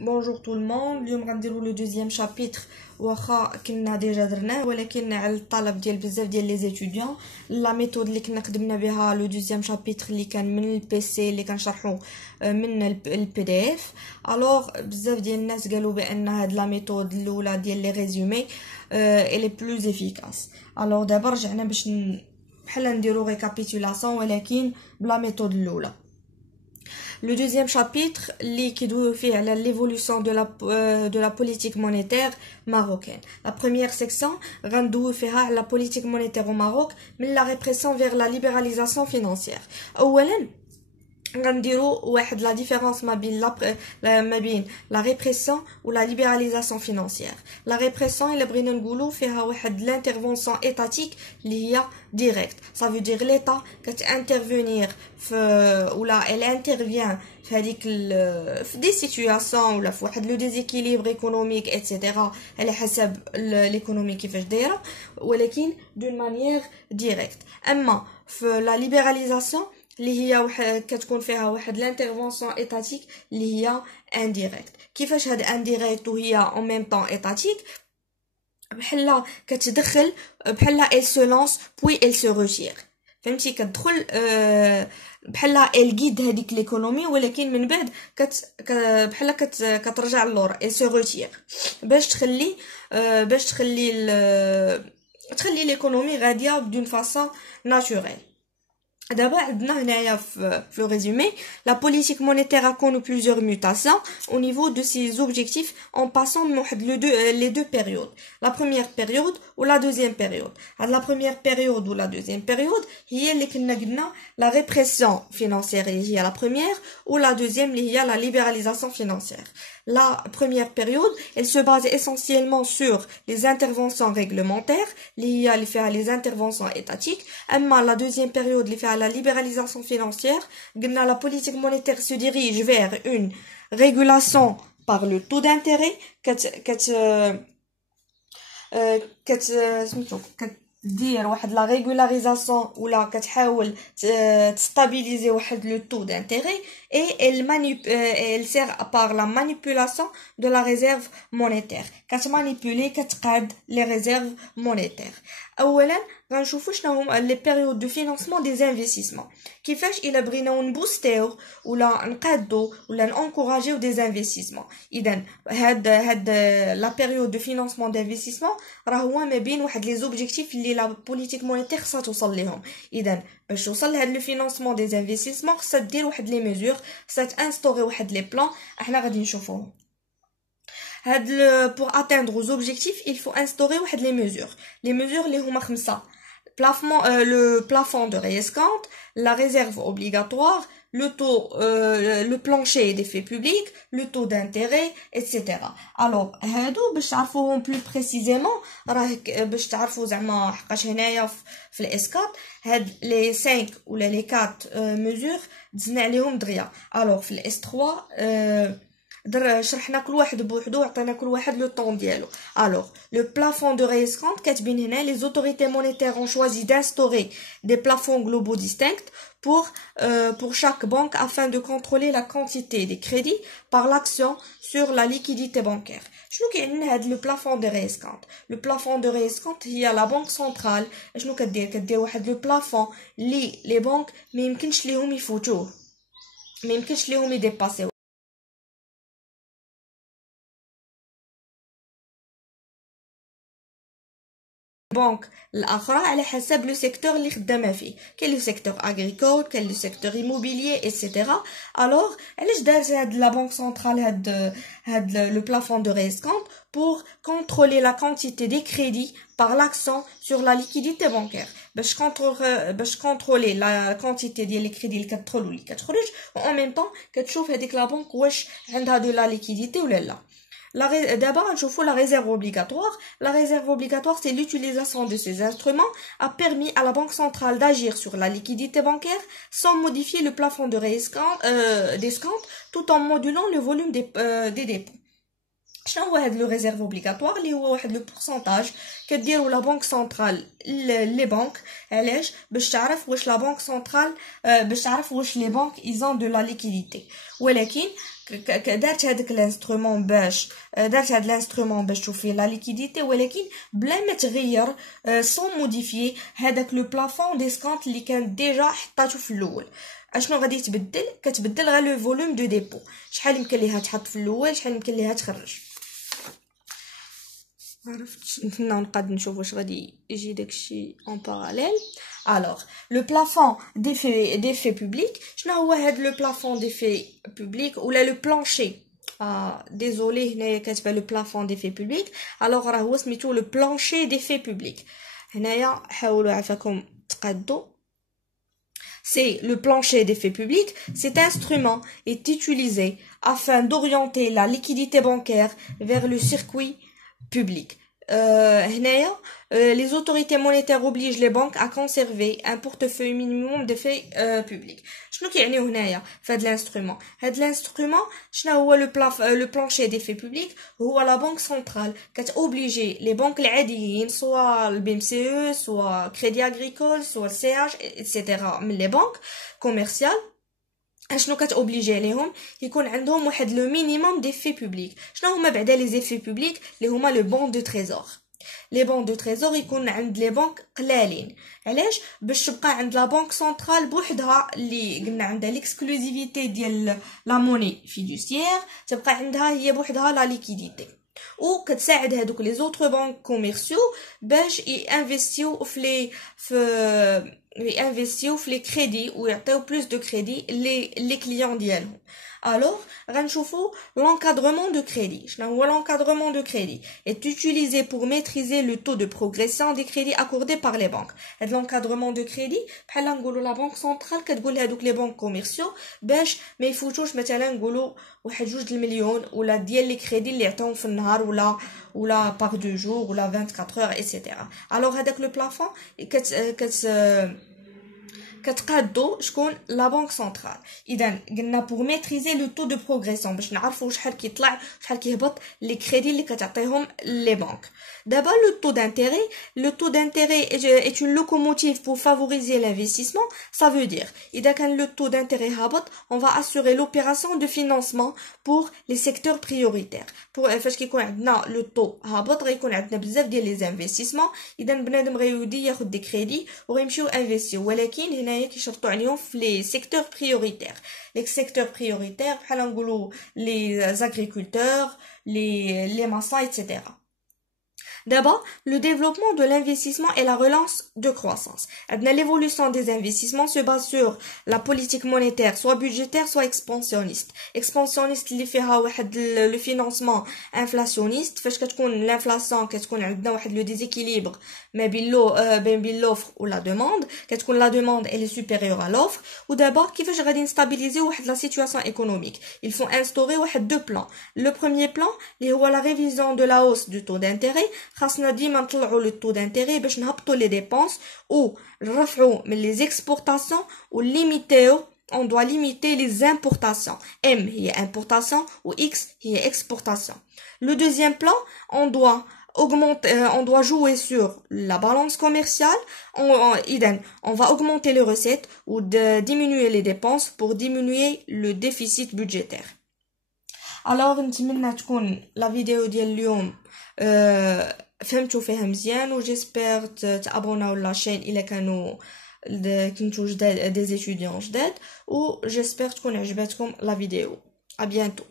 Bonjour tout le monde. اليوم غنديروا لو دوزيام شابيتر واخا كنا ديجا درناه ولكن على الطلب ديال بزاف ديال لي زيتوديون لا ميثود اللي كنا خدمنا بها لو دوزيام شابيتر اللي كان من البي سي اللي كنشرحوا من البي دي اف. الوغ بزاف ديال الناس قالوا بان هاد لا ميثود الاولى ديال لي ريزومي الي بلوز افيكاس. الوغ دابا رجعنا باش بحال نديرو ريكابيتولاسيون ولكن بلا ميثود الاولى. Le deuxième chapitre, qui doit faire l'évolution de la politique monétaire marocaine. La première section, doit faire la politique monétaire au Maroc, mais la répression vers la libéralisation financière. غنديروا واحد لا ديفيرونس ما بين لا ريبريسيون ولا ليبراليزاسيون فينانسيير. لا ريبريسيون الا بغينا نقولوا فيها واحد لانترفونسيون ايتاتيك اللي هي ديريكت، صافي دير ليطا كتانترفينير في ولا ال انترفيان في هذيك في دي سيتوياسيون ولا في واحد لو ديزيكيليبر ايكونوميك ايتترا على حسب الايكونومي كيفاش دايره، ولكن دون مانيير ديريكت. اما في لا ليبراليزاسيون اللي هي كتكون فيها واحد لانترفونسيون ايتاتيك اللي هي انديريكت. كيفاش هاد انديريكت وهي اون ميم طون ايتاتيك؟ بحال كتدخل بحال ال سو لانس بوي ال سو روتير، فهمتي؟ كتدخل بحال ال غيد هذيك ليكونومي ولكن من بعد بحال كترجع للور ال سو روتير باش تخلي ليكونومي غاديه بدون فاصون ناتوريل. D'abord, le résumé, la politique monétaire a connu plusieurs mutations au niveau de ses objectifs en passant les deux périodes. La première période ou la deuxième période. La première période ou la deuxième période, il y a la répression financière, il y a la première, ou la deuxième, il y a la libéralisation financière. La première période, elle se base essentiellement sur les interventions réglementaires, les interventions étatiques. La deuxième période, la libéralisation financière, la politique monétaire se dirige vers une régulation par le taux d'intérêt, دير واحد لا ريغولاريزاسيون ولا كتحاول تستابيليزي واحد لو طو دانتيري elle sert par la manipulation de la réserve monétaire. كتمانيبولي كتقاد لي ريزيرف مونيتير. اولا غنشوفوا شنو هما لي بيريود دو فينانسمون دي انفستيسمون، كيفاش الا بغينا نبوستيو ولا نقادو ولا نانكوراجيو دي انفستيسمون. اذا هاد لا بيريود دو فينانسمون دانفستيسمون راه هو ما بين واحد لي زوبجيكتيف اللي لا بوليتيك مونيتير خصها توصل ليهم. اذا باش توصل لهاد لو فينانسمون دي انفستيسمون خصها دير واحد لي ميزور، خصها تانستوري واحد لي بلان احنا غادي نشوفوهم. Pour atteindre aux objectifs, il faut instaurer les mesures. Les mesures, les huma khmsa. Le plafond de réescompte, la réserve obligatoire, le plancher des faits publics, le taux d'intérêt, etc. Alors, هادو باش تعرفوهم plus précisément راه باش تعرفوا زعما حقاش هنايا في الاسكات هاد لي 5 ولا لي 4 mesures دزنا عليهم دغيا. Alors في الاس 3 شرحنا كل واحد بوحدو وعطينا كل واحد لو طون ديالو. Alors, le plafond de réescompte كاتبين هنا les autorités monétaires ont choisi d'instaurer des plafonds globaux distincts pour chaque banque afin de contrôler la quantité des crédits par l'action sur la liquidité bancaire. شنو كاين هاد لو plafond de réescompte؟ le plafond de réescompte هي la banque centrale شنو كدير واحد لو plafond اللي لي بانك ما يمكنش ليهم يفوتوه، ما يمكنش ليهم يديباسيو بنك الاخرى على حسب لو سيكتور اللي خدامه فيه. كاين لو سيكتور اغريكول، كاين لو سيكتور ايموبيليي ايتترا. الوغ علاش دارت هاد لا بنك سنترال هاد لو plafond de réescompte pour contrôler la quantité des crédits par l'action sur la liquidité bancaire. باش contrôler la quantité ديال لي كريدي اللي كتدخل واللي كتخرج و en même temps كتشوف هذيك لا بنك واش عندها دو لا liquidité ولا لا. D'abord, je trouve la réserve obligatoire. La réserve obligatoire, c'est l'utilisation de ces instruments a permis à la Banque centrale d'agir sur la liquidité bancaire sans modifier le plafond de d'escompte tout en modulant le volume des dépôts. شنو هو هاد لو ريزيرف اوبليغاتوار اللي هو واحد لو بورسونتاج كديروا لا بنك سنترال لي بنك. علاش؟ باش تعرف واش لا بنك سنترال باش تعرف واش لي بنك ايزون دو لا ليكيديتي. ولكن دارت هذاك الانسترومون باش دارت هذا الانسترومون باش تشوفي لا ليكيديتي ولكن بلا ما تغير سون موديفيي هذاك لو بلافون ديسكونت اللي كان ديجا حطاتو في الاول. اشنو غادي تبدل؟ كتبدل غير لو فولوم دو ديبو، شحال يمكن ليها تحط في الاول شحال يمكن ليها تخرج. عرفت نتمنى نقدر نشوف واش غادي يجي داكشي اون باراليل. الوغ لو بلافون ديفي بوبليك، شنو هو هاد لو بلافون ديفي بوبليك ولا لو بلانشي؟ ديزولي هنايا كاتبه لو بلافون ديفي بوبليك، الوغ راه هو سميتو لو بلانشي ديفي بوبليك. هنايا حاولوا عافاكم تقادوا. C'est le plancher d'effet public. Cet instrument est utilisé afin d'orienter la liquidité bancaire vers le circuit public. Les autorités monétaires obligent les banques à conserver un portefeuille minimum d'effets publics. شنو كيعني هنايا في هذا الانسترومون؟ هذا الانسترومون شنو هو لو بلانشي ديفي بوبليك؟ هو لا بنك سنترال كتوبليجي لي بنك العاديين سوا البي ام سي او سوا كريدي اغريكول سوا السي اش ايتترا من لي بنك كوميرسيال. اشنو كتوبليجي عليهم؟ يكون عندهم واحد لو مينيموم ديفي بوبليك. شنو هما بعدا لي زيفي بوبليك؟ اللي هما لو بون دو تريزور. لي بون دو تريزور يكون عند لي بنك قلالين. علاش؟ باش تبقى عند لا بنك سنترال بوحدها اللي قلنا عندها ليكسكلوزيفيتي ديال لا موني فيدوسيير، تبقى عندها هي بوحدها لا ليكيديتي، و كتساعد هذوك لي زوتر بنك كوميرسيو باش ينفيستيو في ينفيستيو في لي كريدي ويعطيو بلوس دو كريدي لي كليون ديالهم. Alors, غنشوفوا l'encadrement de crédit. شنو هو l'encadrement de crédit est utilisé pour maîtriser le taux de progression des crédits accordés par les banques. هاد l'encadrement de crédit بحال نقولوا لا بنك سنترال كتقول هذوك لي بنك كوميرسيو باش ما يفوتوش مثلا نقولوا واحد 2 المليون ولا ديال لي كريدي اللي يعطيهم في النهار ولا باغ دو جور ولا 24 heures ايتترا. alors هذاك لو بلافون كتقادو شكون لا بنك سنترال. اذا قلنا بور ميتريزي لو تو دو بروغريسيون باش نعرفوا شحال كيطلع شحال كيهبط لي كريدي اللي كتعطيهم لي بنك. دابا لو taux d'intérêt est une locomotive pour favoriser l'investissement. Ça veut dire اذا كان le taux d'intérêt هابط on va assurer l'opération de financement pour les secteurs prioritaires. pour فاش كيكون عندنا لو taux هابط غيكون عندنا بزاف ديال لي انفستيسمون، اذا بنادم غيودي ياخذ دي كريدي وغيمشيو انفيستيو، ولكن هنايا كيشرطوا عليهم في لي سيكتور بريوريتير. لي سيكتور بريوريتير بحال نقولوا لي زاغريكولتور لي ماسون ايتترا. D'abord, le développement de l'investissement et la relance de croissance. L'évolution des investissements se base sur la politique monétaire, soit budgétaire, soit expansionniste. Expansionniste, اللي فيها واحد le financement inflationniste. فاش كتكون l'inflation كتكون عندنا واحد le déséquilibre ما بين l'offre ou la demande. كتكون la demande elle est supérieure à l'offre. و d'abord كيفاش غادي نستابيليزي واحد la situation économique. Il faut instaurer واحد deux plans. Le premier plan اللي هو la révision de la hausse du taux d'intérêt. خاصنا ديما نطلعوا لو طو دانتيري باش نهبطوا لي ديبونس و نرفعوا من لي زيكسبورطاسيون و ليميتيو. on doit limiter les importations. M هي importation و X هي exportation. Le deuxième plan, on doit jouer sur la balance commerciale. On va augmenter les recettes ou diminuer les dépenses pour diminuer le déficit budgétaire. Alors نتمنى تكون لا فيديو ديال اليوم فهمتوا فيها مزيان، و جيسبر تابوناو لاشين الا كنتو جداد دي étudiants جداد، و جيسبر تكون عجبتكم لا فيديو. à bientôt.